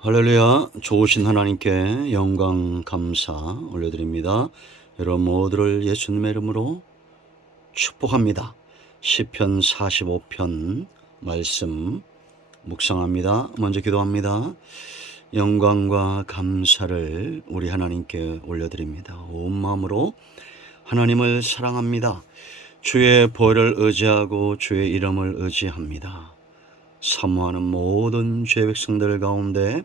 할렐루야. 좋으신 하나님께 영광 감사 올려드립니다. 여러분 모두를 예수님의 이름으로 축복합니다. 시편 45편 말씀 묵상합니다. 먼저 기도합니다. 영광과 감사를 우리 하나님께 올려드립니다. 온 마음으로 하나님을 사랑합니다. 주의 보혈을 의지하고 주의 이름을 의지합니다. 사모하는 모든 죄 백성들 가운데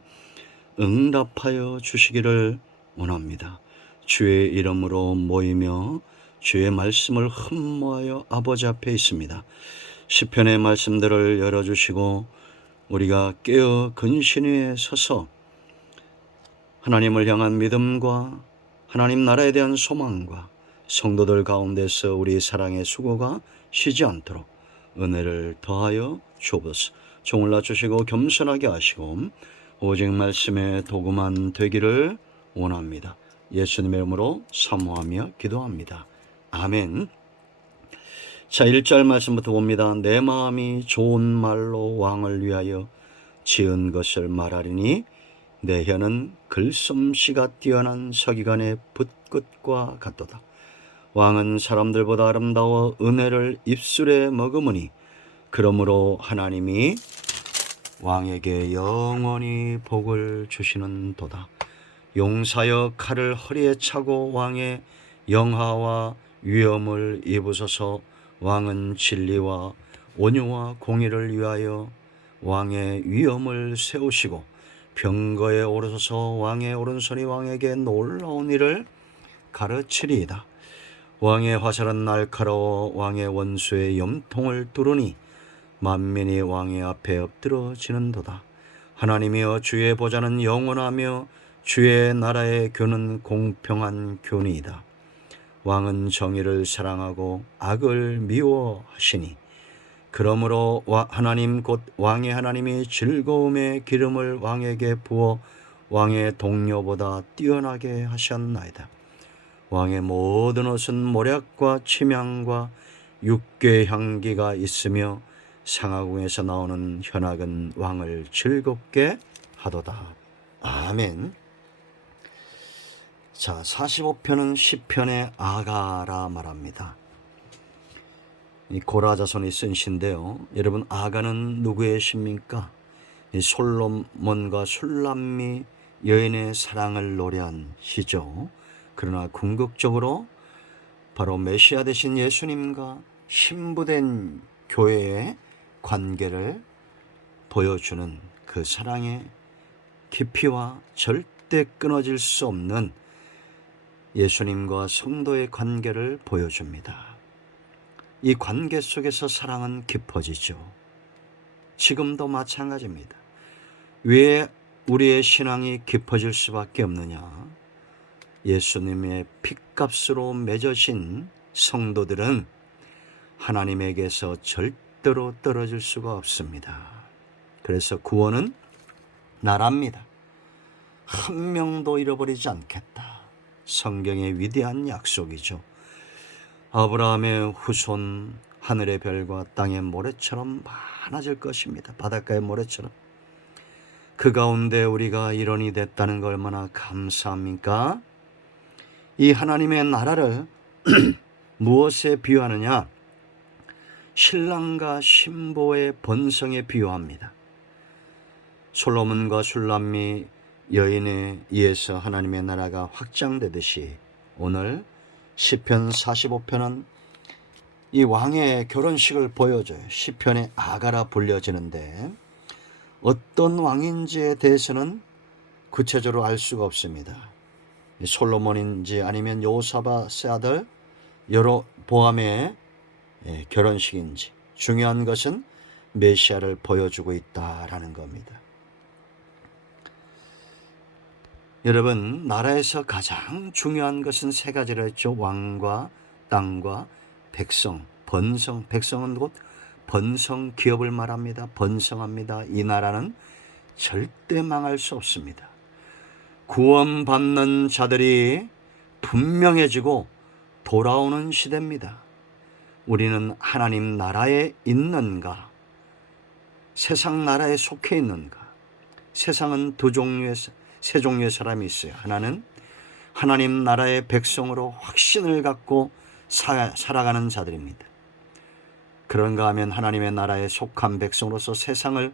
응답하여 주시기를 원합니다. 주의 이름으로 모이며 주의 말씀을 흠모하여 아버지 앞에 있습니다. 시편의 말씀들을 열어주시고 우리가 깨어 근신 위에 서서 하나님을 향한 믿음과 하나님 나라에 대한 소망과 성도들 가운데서 우리 사랑의 수고가 쉬지 않도록 은혜를 더하여 주옵소서. 종을 낮추시고 겸손하게 하시고 오직 말씀의 도구만 되기를 원합니다. 예수님의 이름으로 사모하며 기도합니다. 아멘. 자, 1절 말씀부터 봅니다. 내 마음이 좋은 말로 왕을 위하여 지은 것을 말하리니 내 혀는 글솜씨가 뛰어난 서기관의 붓끝과 같도다. 왕은 사람들보다 아름다워 은혜를 입술에 머금으니 그러므로 하나님이 왕에게 영원히 복을 주시는 도다. 용사여 칼을 허리에 차고 왕의 영화와 위엄을 입으소서. 왕은 진리와 온유와 공의를 위하여 왕의 위엄을 세우시고 병거에 오르소서. 왕의 오른손이 왕에게 놀라운 일을 가르치리이다. 왕의 화살은 날카로워 왕의 원수의 염통을 뚫으니 만민이 왕의 앞에 엎드러지는도다. 하나님이여 주의 보좌는 영원하며 주의 나라의 교는 공평한 교니이다. 왕은 정의를 사랑하고 악을 미워하시니 그러므로 하나님 곧 왕의 하나님이 즐거움의 기름을 왕에게 부어 왕의 동료보다 뛰어나게 하셨나이다. 왕의 모든 옷은 모략과 침향과 육괴 향기가 있으며 상하궁에서 나오는 현악은 왕을 즐겁게 하도다. 아멘. 자, 45편은 시편의 아가라 말합니다. 이 고라 자손이 쓴 시인데요. 여러분, 아가는 누구의 시입니까? 솔로몬과 술람미 여인의 사랑을 노래한 시죠. 그러나 궁극적으로 바로 메시아 되신 예수님과 신부된 교회의 관계를 보여주는 그 사랑의 깊이와 절대 끊어질 수 없는 예수님과 성도의 관계를 보여줍니다. 이 관계 속에서 사랑은 깊어지죠. 지금도 마찬가지입니다. 왜 우리의 신앙이 깊어질 수밖에 없느냐? 예수님의 핏값으로 맺어진 성도들은 하나님에게서 절대로 떨어질 수가 없습니다. 그래서 구원은 나랍니다. 한 명도 잃어버리지 않겠다. 성경의 위대한 약속이죠. 아브라함의 후손 하늘의 별과 땅의 모래처럼 많아질 것입니다. 바닷가의 모래처럼. 그 가운데 우리가 일원이 됐다는 걸 얼마나 감사합니까? 이 하나님의 나라를 무엇에 비유하느냐? 신랑과 신부의 번성에 비유합니다. 솔로몬과 술람미 여인에 의해서 하나님의 나라가 확장되듯이 오늘 시편 45편은 이 왕의 결혼식을 보여줘요. 시편의 아가라 불려지는데 어떤 왕인지에 대해서는 구체적으로 알 수가 없습니다. 솔로몬인지 아니면 요사밧의 아들 여로보암의 결혼식인지 중요한 것은 메시아를 보여주고 있다라는 겁니다. 여러분, 나라에서 가장 중요한 것은 세 가지로 했죠. 왕과 땅과 백성, 번성. 백성은 곧 번성 기업을 말합니다. 번성합니다. 이 나라는 절대 망할 수 없습니다. 구원받는 자들이 분명해지고 돌아오는 시대입니다. 우리는 하나님 나라에 있는가? 세상 나라에 속해 있는가? 세상은 세 종류의 사람이 있어요. 하나는 하나님 나라의 백성으로 확신을 갖고 살아가는 자들입니다. 그런가 하면 하나님의 나라에 속한 백성으로서 세상을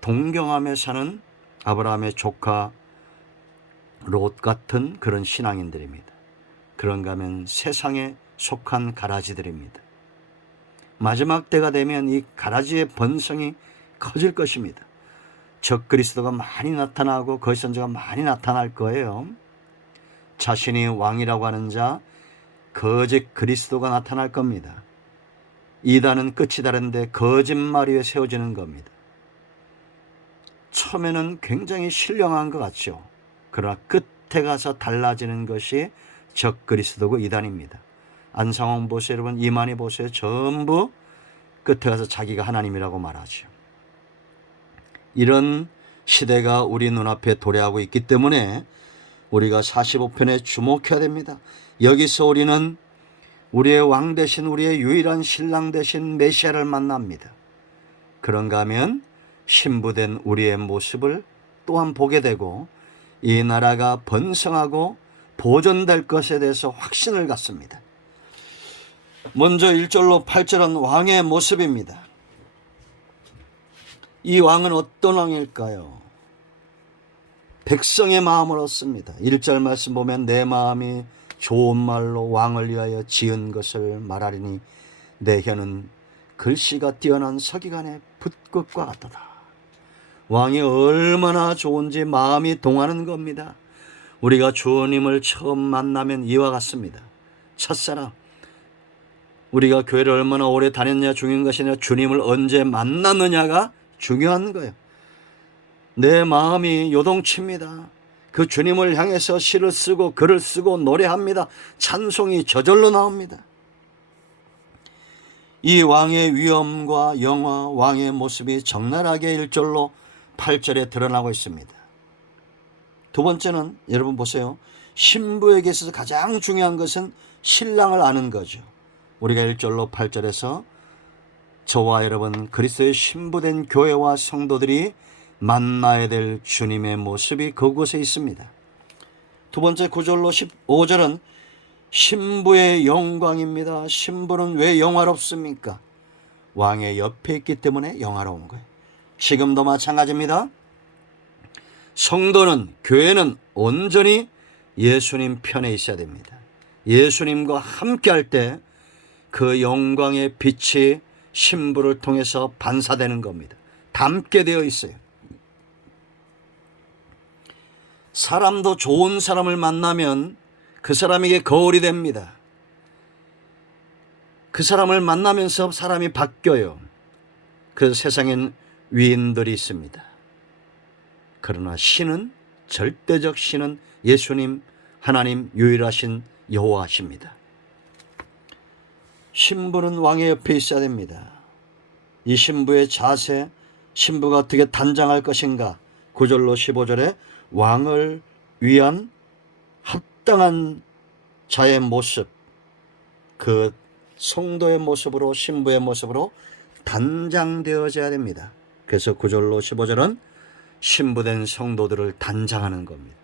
동경하며 사는 아브라함의 조카 롯 같은 그런 신앙인들입니다. 그런가 하면 세상에 속한 가라지들입니다. 마지막 때가 되면 이 가라지의 번성이 커질 것입니다. 적그리스도가 많이 나타나고 거짓선지자가 많이 나타날 거예요. 자신이 왕이라고 하는 자, 거짓 그리스도가 나타날 겁니다. 이단은 끝이 다른데 거짓말 위에 세워지는 겁니다. 처음에는 굉장히 신령한 것 같죠. 그러나 끝에 가서 달라지는 것이 적그리스도고 이단입니다. 안상홍 보세요, 여러분. 이만희 보세요. 전부 끝에 가서 자기가 하나님이라고 말하죠. 이런 시대가 우리 눈앞에 도래하고 있기 때문에 우리가 45편에 주목해야 됩니다. 여기서 우리는 우리의 왕 대신, 우리의 유일한 신랑 대신 메시아를 만납니다. 그런가 하면 신부된 우리의 모습을 또한 보게 되고 이 나라가 번성하고 보존될 것에 대해서 확신을 갖습니다. 먼저 1절로 8절은 왕의 모습입니다. 이 왕은 어떤 왕일까요? 백성의 마음을 얻습니다. 1절 말씀 보면 내 마음이 좋은 말로 왕을 위하여 지은 것을 말하리니 내 혀는 글씨가 뛰어난 서기관의 붓끝과 같도다. 왕이 얼마나 좋은지 마음이 동하는 겁니다. 우리가 주님을 처음 만나면 이와 같습니다. 첫사랑, 우리가 교회를 얼마나 오래 다녔냐 중요한 것이 아니라 주님을 언제 만났느냐가 중요한 거예요. 내 마음이 요동칩니다. 그 주님을 향해서 시를 쓰고 글을 쓰고 노래합니다. 찬송이 저절로 나옵니다. 이 왕의 위엄과 영화, 왕의 모습이 적나라하게 1절로 8절에 드러나고 있습니다. 두 번째는 여러분 보세요. 신부에게 있어서 가장 중요한 것은 신랑을 아는 거죠. 우리가 1절로 8절에서 저와 여러분 그리스도의 신부된 교회와 성도들이 만나야 될 주님의 모습이 그곳에 있습니다. 두 번째 9절로 15절은 신부의 영광입니다. 신부는 왜 영화롭습니까? 왕의 옆에 있기 때문에 영화로운 거예요. 지금도 마찬가지입니다. 성도는, 교회는 온전히 예수님 편에 있어야 됩니다. 예수님과 함께 할 때 그 영광의 빛이 신부를 통해서 반사되는 겁니다. 담게 되어 있어요. 사람도 좋은 사람을 만나면 그 사람에게 거울이 됩니다. 그 사람을 만나면서 사람이 바뀌어요. 그 세상엔 위인들이 있습니다. 그러나 신은, 절대적 신은 예수님, 하나님 유일하신 여호와십니다. 신부는 왕의 옆에 있어야 됩니다. 이 신부의 자세, 신부가 어떻게 단장할 것인가? 9절로 15절에 왕을 위한 합당한 자의 모습, 그 성도의 모습으로, 신부의 모습으로 단장되어져야 됩니다. 그래서 9절로 15절은 신부된 성도들을 단장하는 겁니다.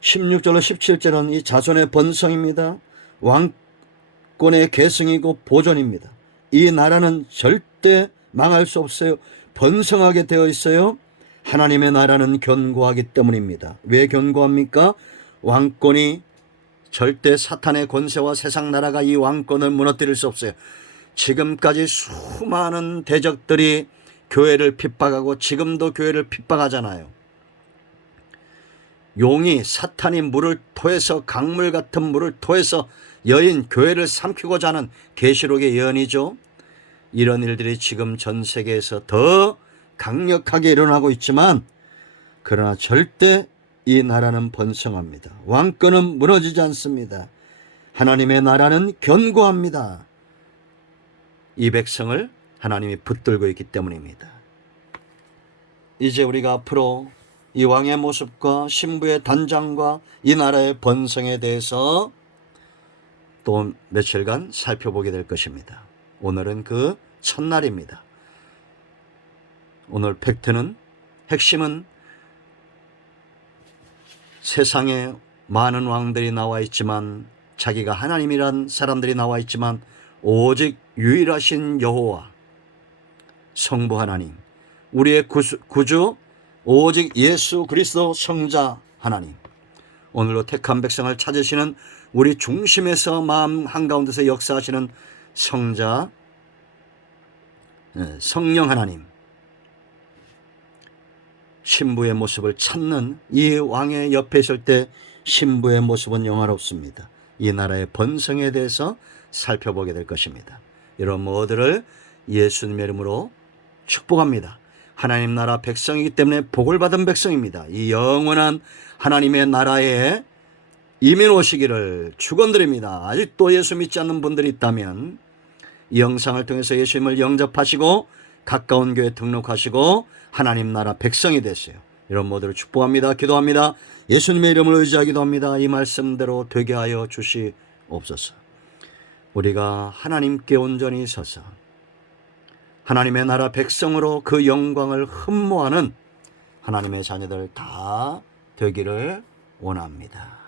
16절로 17절은 이 자손의 번성입니다. 왕권의 계승이고 보존입니다. 이 나라는 절대 망할 수 없어요. 번성하게 되어 있어요. 하나님의 나라는 견고하기 때문입니다. 왜 견고합니까? 왕권이 절대 사탄의 권세와 세상 나라가 이 왕권을 무너뜨릴 수 없어요. 지금까지 수많은 대적들이 교회를 핍박하고 지금도 교회를 핍박하잖아요. 용이, 사탄이 물을 토해서, 강물 같은 물을 토해서 여인 교회를 삼키고자 하는 계시록의 예언이죠. 이런 일들이 지금 전 세계에서 더 강력하게 일어나고 있지만 그러나 절대 이 나라는 번성합니다. 왕권은 무너지지 않습니다. 하나님의 나라는 견고합니다. 이 백성을 하나님이 붙들고 있기 때문입니다. 이제 우리가 앞으로 이 왕의 모습과 신부의 단장과 이 나라의 번성에 대해서 또 며칠간 살펴보게 될 것입니다. 오늘은 그 첫날입니다. 오늘 팩트는 핵심은 세상에 많은 왕들이 나와 있지만, 자기가 하나님이란 사람들이 나와 있지만, 오직 유일하신 여호와 성부 하나님, 우리의 구주 오직 예수 그리스도 성자 하나님, 오늘로 택한 백성을 찾으시는 우리 중심에서 마음 한가운데서 역사하시는 성자 성령 하나님, 신부의 모습을 찾는 이 왕의 옆에 있을 때 신부의 모습은 영화롭습니다. 이 나라의 번성에 대해서 살펴보게 될 것입니다. 이런 모두를 예수님의 이름으로 축복합니다. 하나님 나라 백성이기 때문에 복을 받은 백성입니다. 이 영원한 하나님의 나라에 이민 오시기를 축원드립니다. 아직도 예수 믿지 않는 분들이 있다면 이 영상을 통해서 예수님을 영접하시고 가까운 교회 등록하시고 하나님 나라 백성이 되세요. 이런 모두를 축복합니다. 기도합니다. 예수님의 이름을 의지하기도 합니다. 이 말씀대로 되게 하여 주시옵소서. 우리가 하나님께 온전히 서서 하나님의 나라 백성으로 그 영광을 흠모하는 하나님의 자녀들 다 되기를 원합니다.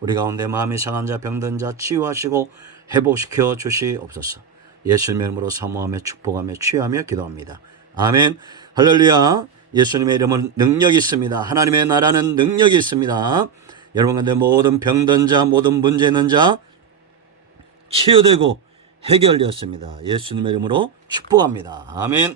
우리 가운데 마음이 상한 자, 병든 자 치유하시고 회복시켜 주시옵소서. 예수님의 이름으로 사모하며 축복하며 취하며 기도합니다. 아멘. 할렐루야. 예수님의 이름은 능력이 있습니다. 하나님의 나라는 능력이 있습니다. 여러분 가운데 모든 병든 자, 모든 문제 있는 자 치유되고 해결되었습니다. 예수님의 이름으로 축복합니다. 아멘.